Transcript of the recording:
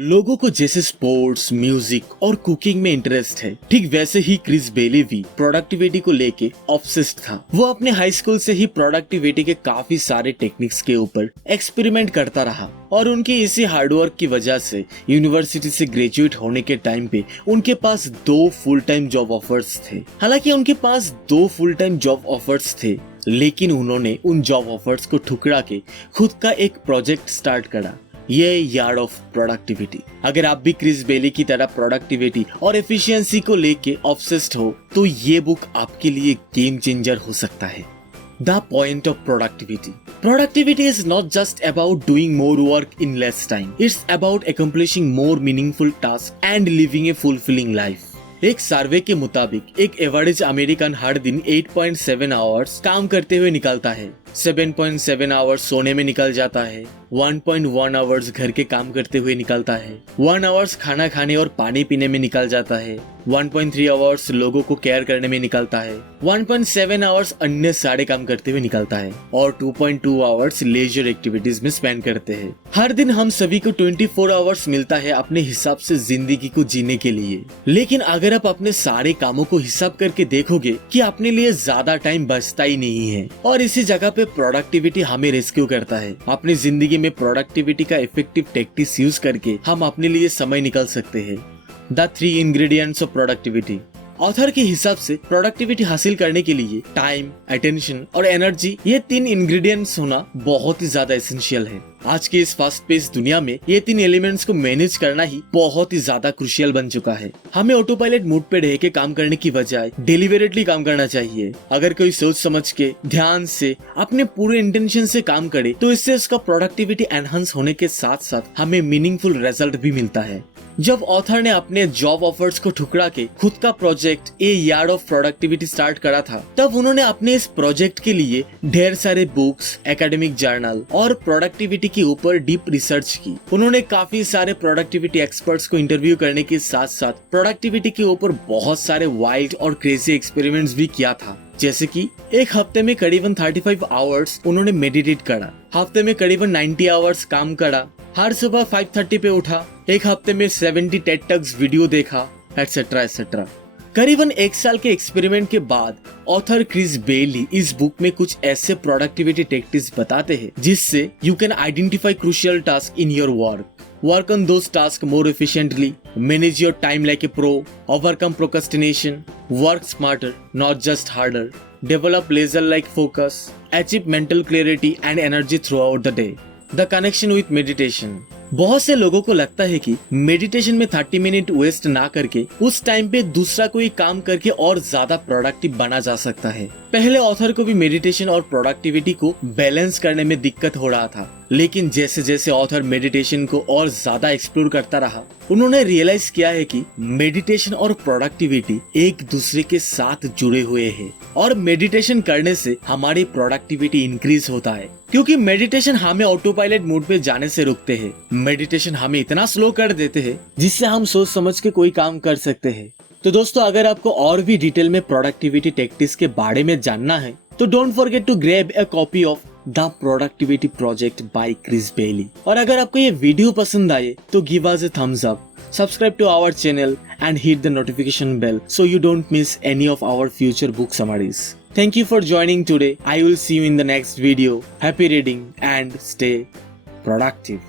लोगों को जैसे स्पोर्ट्स, म्यूजिक और कुकिंग में इंटरेस्ट है, ठीक वैसे ही क्रिस बेली भी प्रोडक्टिविटी को लेके ऑब्सेस्ड था। वो अपने हाई स्कूल से ही प्रोडक्टिविटी के काफी सारे टेक्निक्स के ऊपर एक्सपेरिमेंट करता रहा और उनकी इसी हार्डवर्क की वजह से यूनिवर्सिटी से ग्रेजुएट होने के टाइम पे उनके पास 2 फुल टाइम जॉब ऑफर्स थे। हालांकि उनके पास 2 फुल टाइम जॉब ऑफर्स थे, लेकिन उन्होंने उन जॉब ऑफर्स को ठुकरा के खुद का एक प्रोजेक्ट स्टार्ट करा, ये यार्ड ऑफ प्रोडक्टिविटी। अगर आप भी क्रिस बेली की तरह प्रोडक्टिविटी और एफिशिएंसी को लेके ऑब्सेस्ड हो तो ये बुक आपके लिए गेम चेंजर हो सकता है। The point of productivity. Productivity is not just about doing more work in less time. It's about accomplishing more meaningful tasks and living a fulfilling life. एक सर्वे के मुताबिक एक एवरेज अमेरिकन हर दिन 8.7 आवर्स काम करते हुए निकलता है, 7.7 आवर्स सोने में निकल जाता है, 1.1 आवर्स घर के काम करते हुए निकलता है, 1 आवर्स खाना खाने और पानी पीने में निकल जाता है, 1.3 आवर्स लोगों को केयर करने में निकलता है, 1.7 आवर्स अन्य सारे काम करते हुए निकलता है और 2.2 आवर्स लेजर एक्टिविटीज में स्पेंड करते हैं। हर दिन हम सभी को 24 आवर्स मिलता है अपने हिसाब से जिंदगी को जीने के लिए, लेकिन अगर आप अपने सारे कामों को हिसाब करके देखोगे कि अपने लिए ज्यादा टाइम बचता ही नहीं है और इसी जगह पे प्रोडक्टिविटी हमें रेस्क्यू करता है। अपनी जिंदगी में प्रोडक्टिविटी का इफेक्टिव टेक्टिक्स यूज करके हम अपने लिए समय निकाल सकते हैं। The 3 ingredients of productivity. Author के हिसाब से प्रोडक्टिविटी हासिल करने के लिए टाइम, अटेंशन और एनर्जी, ये 3 इंग्रेडिएंट्स होना बहुत ही ज्यादा एसेंशियल है। आज के इस फास्ट पेस दुनिया में ये 3 एलिमेंट्स को मैनेज करना ही बहुत ही ज्यादा क्रूशियल बन चुका है। हमें ऑटो पायलट मोड पे रह के काम करने की बजाय डेलिबरेटली काम करना चाहिए। अगर कोई सोच समझ के ध्यान से अपने पूरे इंटेंशन से काम करे तो इससे उसका प्रोडक्टिविटी एनहांस होने के साथ साथ हमें मीनिंगफुल रिजल्ट भी मिलता है। जब ऑथर ने अपने जॉब ऑफर्स को ठुकरा के खुद का project A yard of productivity start करा था, तब उन्होंने अपने इस प्रोजेक्ट के लिए ढेर सारे बुक्स, एकेडमिक जर्नल और प्रोडक्टिविटी के ऊपर डीप रिसर्च की। उन्होंने काफी सारे प्रोडक्टिविटी एक्सपर्ट्स को इंटरव्यू करने के साथ साथ प्रोडक्टिविटी के ऊपर बहुत सारे वाइल्ड और क्रेजी एक्सपेरिमेंट्स भी किया था। जैसे कि एक हफ्ते में करीबन 35 आवर्स उन्होंने मेडिटेट करा, हफ्ते में करीबन 90 आवर्स काम करा, हर सुबह 5:30 पे उठा, एक हफ्ते में 70 टेड टॉक्स वीडियो देखा, एटसेट्रा एटसेट्रा। करीबन 1 साल के एक्सपेरिमेंट के बाद ऑथर क्रिस बेली इस बुक में कुछ ऐसे प्रोडक्टिविटी टेक्टिक्स बताते हैं जिससे you can identify crucial task in your work on those tasks more efficiently, manage your time like a pro, overcome procrastination, work smarter, not just harder, develop laser-like focus, achieve mental clarity and energy throughout the day. The connection with meditation. बहुत से लोगों को लगता है कि meditation में 30 minute waste ना करके उस टाइम पे दूसरा कोई काम करके और ज्यादा प्रोडक्टिव बना जा सकता है। पहले ऑथर को भी मेडिटेशन और प्रोडक्टिविटी को बैलेंस करने में दिक्कत हो रहा था, लेकिन जैसे जैसे ऑथर मेडिटेशन को और ज्यादा एक्सप्लोर करता रहा, उन्होंने रियलाइज किया है कि मेडिटेशन और प्रोडक्टिविटी एक दूसरे के साथ जुड़े हुए हैं और मेडिटेशन करने से हमारी प्रोडक्टिविटी इंक्रीज होता है, क्योंकि मेडिटेशन हमें ऑटो पायलट मोड पे जाने से रोकते हैं। मेडिटेशन हमें इतना स्लो कर देते हैं जिससे हम सोच समझ के कोई काम कर सकते हैं। तो दोस्तों, अगर आपको और भी डिटेल में प्रोडक्टिविटी टेक्टिक्स के बारे में जानना है तो don't forget to grab a copy of the productivity project by Chris Bailey. और अगर आपको ये वीडियो पसंद आए तो give us a thumbs up, subscribe to our channel and hit the notification bell so you don't miss any of our future book summaries. Thank you for joining today. I will see you in the next video. Happy reading and stay productive.